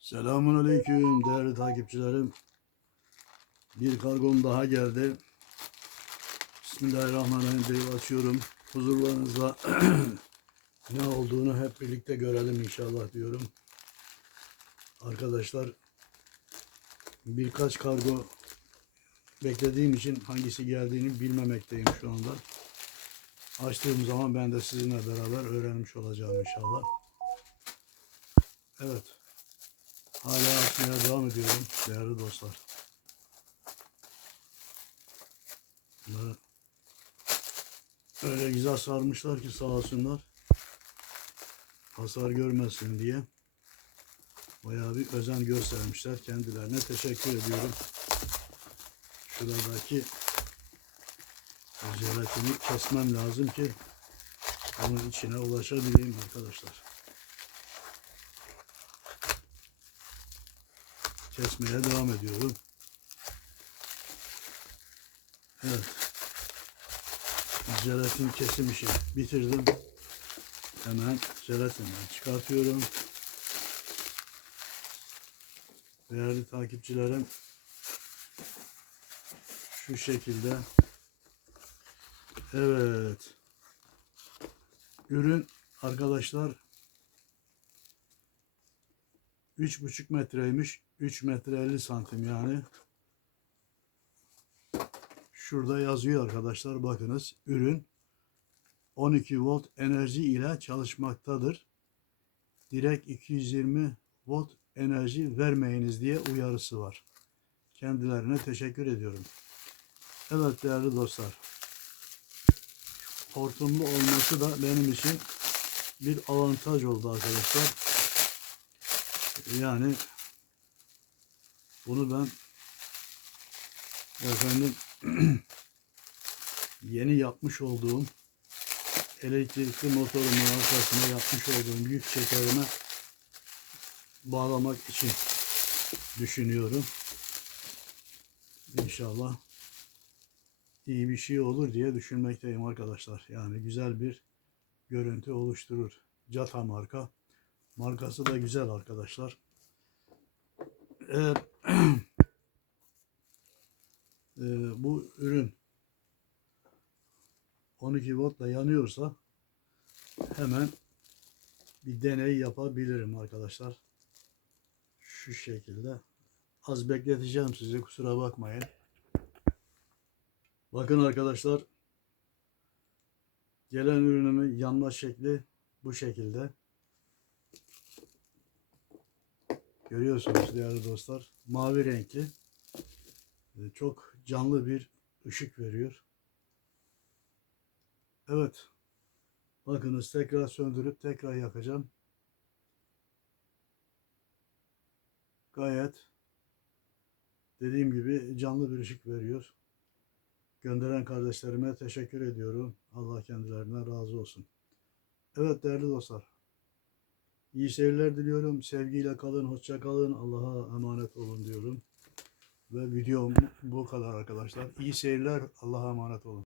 Selamun Aleyküm değerli takipçilerim. Bir kargom daha geldi. Bismillahirrahmanirrahim açıyorum. Huzurlarınızda ne olduğunu hep birlikte görelim inşallah diyorum. Arkadaşlar birkaç kargo beklediğim için hangisi geldiğini bilmemekteyim şu anda. Açtığım zaman ben de sizinle beraber öğrenmiş olacağım inşallah. Evet. Hala açmaya devam ediyorum değerli dostlar. Bunları öyle güzel sarmışlar ki sağ olsunlar. Hasar görmesin diye. Bayağı bir özen göstermişler. Kendilerine teşekkür ediyorum. Şuradaki jelatini kesmem lazım ki onun içine ulaşabileyim arkadaşlar. Kesmeye devam ediyorum. Evet. Jelatin kesim bitirdim. Hemen jelatinden çıkartıyorum. Değerli takipçilerim şu şekilde evet ürün arkadaşlar 3,5 metreymiş. 3 metre 50 santim yani. Şurada yazıyor arkadaşlar bakınız. Ürün 12 volt enerji ile çalışmaktadır. Direkt 220 volt enerji vermeyiniz diye uyarısı var. Kendilerine teşekkür ediyorum. Evet değerli dostlar. Hortumlu olması da benim için bir avantaj oldu arkadaşlar. Yani bunu ben efendim yeni yapmış olduğum elektrikli motorumun arkasına yapmış olduğum yük çekerime bağlamak için düşünüyorum. İnşallah iyi bir şey olur diye düşünmekteyim arkadaşlar. Yani güzel bir görüntü oluşturur. Cata marka. Markası da güzel arkadaşlar. Eğer e, bu ürün 12 voltla yanıyorsa hemen bir deney yapabilirim arkadaşlar. Şu şekilde. Az bekleteceğim sizi kusura bakmayın. Bakın arkadaşlar. Gelen ürünümün yanma şekli bu şekilde. Görüyorsunuz değerli dostlar. Mavi renkli. Ee, Çok canlı bir ışık veriyor. Evet. Bakınız tekrar söndürüp tekrar yakacağım. Gayet dediğim gibi canlı bir ışık veriyor. Gönderen kardeşlerime teşekkür ediyorum. Allah kendilerinden razı olsun. Evet değerli dostlar. İyi seyirler diliyorum. Sevgiyle kalın, hoşça kalın. Allah'a emanet olun diyorum. Ve videom bu kadar arkadaşlar. İyi seyirler. Allah'a emanet olun.